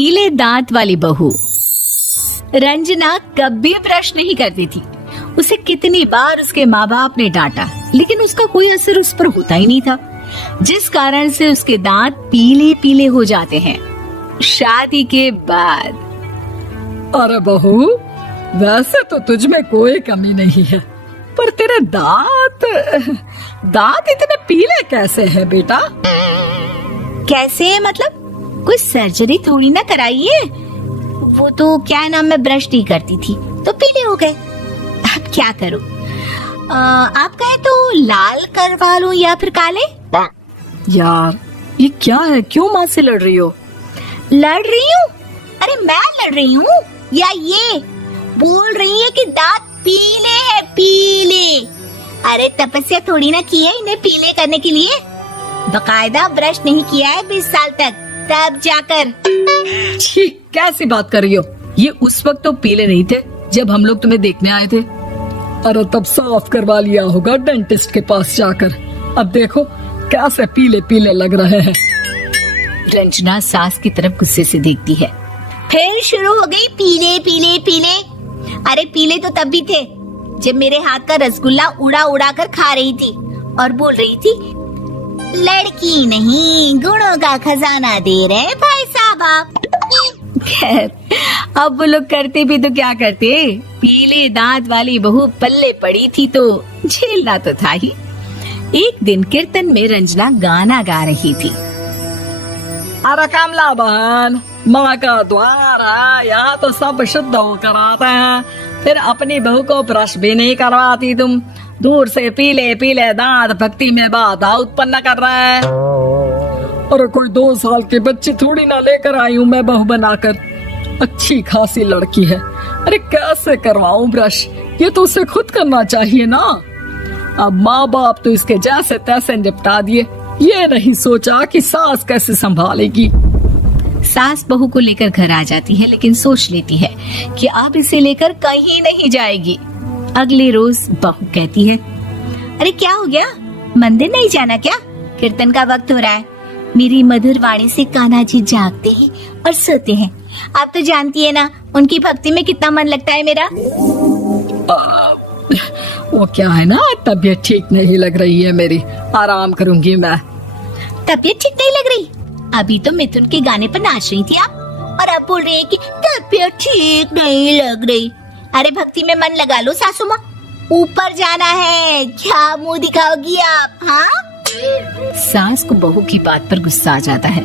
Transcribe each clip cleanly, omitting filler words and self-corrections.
पीले दांत वाली बहू। रंजना कभी ब्रश नहीं करती थी। उसे कितनी बार उसके माँ बाप ने डांटा, लेकिन उसका कोई असर उस पर होता ही नहीं था, जिस कारण से उसके दांत पीले पीले हो जाते हैं। शादी के बाद। अरे बहू, वैसे तो तुझ में कोई कमी नहीं है, पर तेरे दांत इतने पीले कैसे हैं बेटा? कैसे मतलब? कोई सर्जरी थोड़ी ना कराइए। वो तो क्या नाम, मैं ब्रश नहीं करती थी तो पीले हो गए। अब क्या करूं? आप कहे तो लाल करवा लूं या फिर काले? यार ये क्या है, क्यों माँ से लड़ रही हो? लड़ रही हूँ? अरे मैं लड़ रही हूँ या ये बोल रही है कि दांत पीले हैं, पीले। अरे तपस्या थोड़ी ना की है इन्हें पीले करने के लिए। बकायदा ब्रश नहीं किया है 20 साल तक, तब जाकर। छी, कैसी बात कर रही हो? ये उस वक्त तो पीले नहीं थे जब हम लोग तुम्हें देखने आए थे। अरे तब साफ करवा लिया होगा डेंटिस्ट के पास जाकर। अब देखो कैसे पीले पीले लग रहे हैं। रंजना सास की तरफ गुस्से से देखती है। फिर शुरू हो गई पीले पीले पीले। अरे पीले तो तब भी थे जब मेरे हाथ का रसगुल्ला उड़ा उड़ा कर खा रही थी और बोल रही थी, लड़की नहीं गुणों का खजाना दे रहे भाई साहब आप। खैर, अब वो लोग करते भी तो क्या करते, पीले दांत वाली बहू पल्ले पड़ी थी तो झेलना तो था ही। एक दिन कीर्तन में रंजना गाना गा रही थी। अरे कमला बहन, माँ का द्वार है, यहाँ तो सब शुद्ध होकर आते हैं, फिर अपनी बहू को ब्रश भी नहीं करवाती तुम। दूर से पीले पीले दांत भक्ति में बाधा उत्पन्न कर रहे हैं। और कोई 2 साल के बच्चे थोड़ी ना लेकर आई हूँ मैं बहू बनाकर। अच्छी खासी लड़की है, अरे कैसे करवाऊं ब्रश? ये तो उसे खुद करना चाहिए ना। अब माँ बाप तो इसके जैसे तैसे निपटा दिए, ये नहीं सोचा कि सास कैसे संभालेगी। सास बहू को लेकर घर आ जाती है, लेकिन सोच लेती है कि अब इसे लेकर कहीं नहीं जाएगी। अगले रोज बहू कहती है, अरे क्या हो गया, मंदिर नहीं जाना क्या? कीर्तन का वक्त हो रहा है। मेरी मधुर वाणी से कान्हा जी जागते हैं और सोते हैं। आप तो जानती है ना उनकी भक्ति में कितना मन लगता है मेरा। वो क्या है ना, तबीयत ठीक नहीं लग रही है मेरी, आराम करूंगी मैं। तबीयत ठीक नहीं लग रही? अभी तो मिथुन के गाने पर नाच रही थी आप, और अब बोल रही है कि तबीयत ठीक नहीं लग रही। अरे भक्ति में मन लगा लो सासू माँ, ऊपर जाना है, क्या मुंह दिखाओगी आप? हाँ? सास को बहू की बात पर गुस्सा आ जाता है।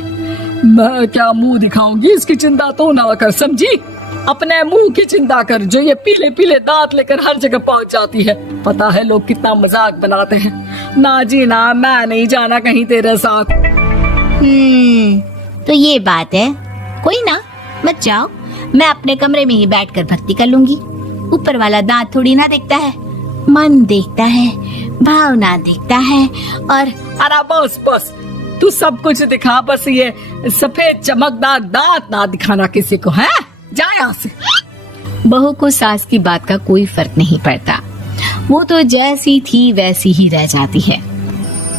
मैं क्या मुंह दिखाऊंगी, इसकी चिंता तो ना कर, समझी? अपने मुंह की चिंता कर, जो ये पीले पीले दांत लेकर हर जगह पहुंच जाती है। पता है लोग कितना मजाक बनाते हैं। ना जी ना, मैं नहीं जाना कहीं तेरे साथ। तो ये बात है, कोई ना, मत जाओ, मैं अपने कमरे में ही बैठकर भक्ति कर लूंगी। ऊपर वाला दांत थोड़ी ना देखता है, मन देखता है, भावना देखता है। और अरे बस बस, तू सब कुछ दिखा, बस ये सफेद चमकदार दांत ना दिखाना किसी को, है? जा यहाँ से। बहू को सास की बात का कोई फर्क नहीं पड़ता, वो तो जैसी थी वैसी ही रह जाती है।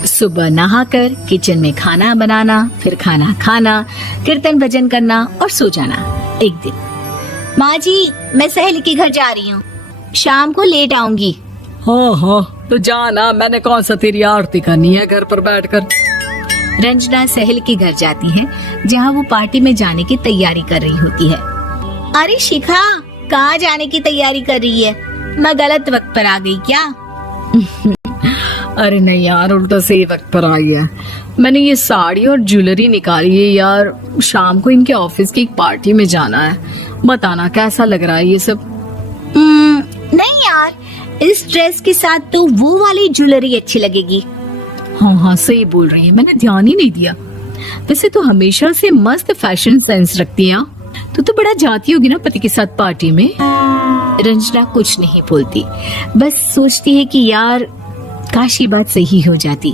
सुबह नहाकर किचन में खाना बनाना, फिर खाना खाना, कीर्तन भजन करना और सो जाना। एक दिन, माँ जी मैं सहेली के घर जा रही हूँ, शाम को लेट आऊंगी। हाँ, तो जाना, मैंने कौन सा तेरी आरती करनी है घर पर बैठकर। रंजना सहेली के घर जाती है, जहाँ वो पार्टी में जाने की तैयारी कर रही होती है। अरे शिखा, कहाँ जाने की तैयारी कर रही है? मैं गलत वक्त पर आ गई क्या? अरे नहीं यार, उल्टा सही वक्त पर आई है। मैंने ये साड़ी और ज्वेलरी निकाली है यार, शाम को इनके ऑफिस की एक पार्टी में जाना है। बताना कैसा लग रहा है ये सब? नहीं यार, इस ड्रेस के साथ तो वो वाली ज्वेलरी अच्छी लगेगी। हाँ, सही बोल रही है, मैंने ध्यान ही नहीं दिया। वैसे तो हमेशा से मस्त फैशन सेंस रखती है। तो बड़ा जाती होगी ना पति के साथ पार्टी में। रंजना कुछ नहीं बोलती, बस सोचती है कि यार काश ये बात सही हो जाती,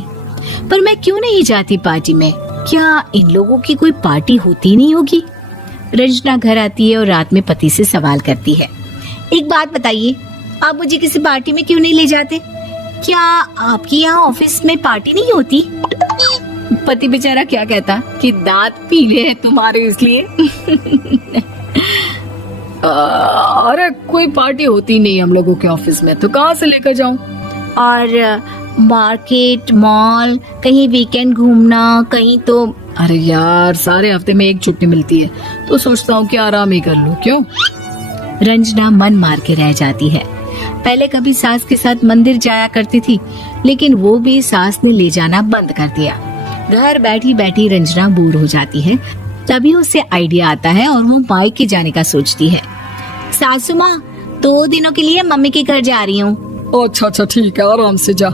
पर मैं क्यों नहीं जाती पार्टी में? क्या इन लोगों की कोई पार्टी होती नहीं होगी? रंजना घर आती है और रात में पति से सवाल करती है, एक बात बताइए, आप मुझे किसी पार्टी में क्यों नहीं ले जाते? क्या आपके यहाँ ऑफिस में पार्टी नहीं होती? पति बेचारा क्या कहता कि दांत पीले हैं तुम्हारे इसलिए। अरे कोई पार्टी होती नहीं हम लोगों के ऑफिस में, तो कहाँ से लेकर जाऊं? और मार्केट, मॉल, कहीं वीकेंड घूमना, कहीं तो। अरे यार सारे हफ्ते में एक छुट्टी मिलती है, तो सोचता हूँ कि आराम ही कर लूं। क्यों? रंजना मन मार के रह जाती है। पहले कभी सास के साथ मंदिर जाया करती थी, लेकिन वो भी सास ने ले जाना बंद कर दिया। घर बैठी बैठी रंजना बोर हो जाती है। तभी उसे आइडिया आता है और वो मायके जाने का सोचती है। सासू माँ, 2 दिनों के लिए मम्मी के घर जा रही हूँ। अच्छा अच्छा ठीक है, आराम से जा।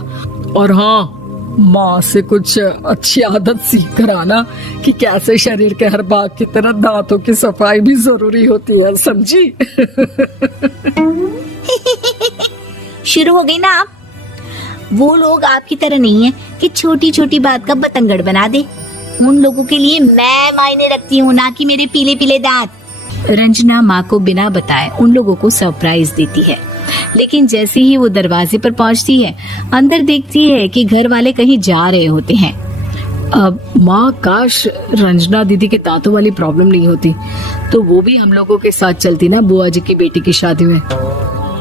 और हाँ, माँ से कुछ अच्छी आदत सीख कर आना कि कैसे शरीर के हर भाग की तरह दांतों की सफाई भी जरूरी होती है, समझी? शुरू हो गई ना आप। वो लोग आपकी तरह नहीं है कि छोटी छोटी बात का बतंगड़ बना दे। उन लोगों के लिए मैं मायने रखती हूँ, ना कि मेरे पीले पीले दांत। रंजना माँ को बिना बताए उन लोगों को सरप्राइज देती है, लेकिन जैसे ही वो दरवाजे पर पहुंचती है, अंदर देखती है कि घर वाले कहीं जा रहे होते हैं। अब माँ, काश रंजना दीदी के दांतों वाली प्रॉब्लम नहीं होती, तो वो भी हम लोगों के साथ चलती ना बुआ जी की बेटी की शादी में।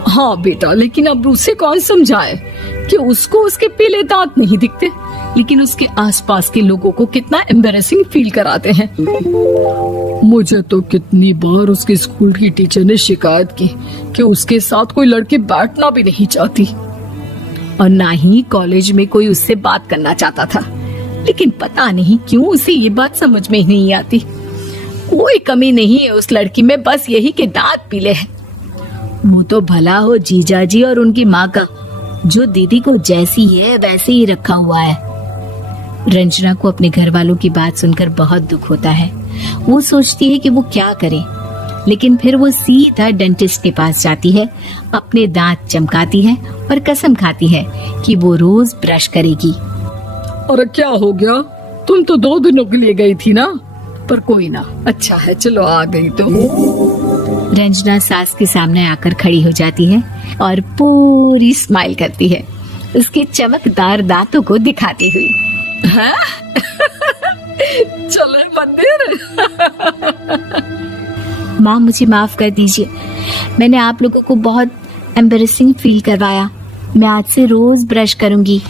हाँ बेटा, लेकिन अब उसे कौन समझाए कि उसको उसके पीले दांत नहीं दिखते, लेकिन उसके आसपास के लोगों को कितना एम्बैरेसिंग फील कराते हैं। मुझे तो कितनी बार उसके स्कूल की टीचर ने शिकायत की कि उसके साथ कोई लड़की बैठना भी नहीं चाहती, और ना ही कॉलेज में कोई उससे बात करना चाहता था। लेकिन पता नहीं क्यों उसे ये बात समझ में ही नहीं आती। कोई कमी नहीं है उस लड़की में, बस यही कि दांत पीले हैं। वो तो भला हो जीजा जी और उनकी माँ का, जो दीदी को जैसी है वैसे ही रखा हुआ है। रंजना को अपने घर वालों की बात सुनकर बहुत दुख होता है। वो सोचती है कि वो क्या करे, लेकिन फिर वो सीधा डेंटिस्ट के पास जाती है, अपने दांत चमकाती है और कसम खाती है कि वो रोज ब्रश करेगी। अरे क्या हो गया? तुम तो 2 दिनों के लिए गई थी ना, पर कोई ना, अच्छा है, चलो आ गई तो। रंजना सास के सामने आकर खड़ी हो जाती है और पूरी स्माइल करती है, उसके चमकदार दांतों को दिखाती हुई। हैं? चले मंदिर? माँ, मुझे माफ कर दीजिए, मैंने आप लोगों को बहुत एम्बैरेसिंग फील करवाया। मैं आज से रोज ब्रश करूंगी।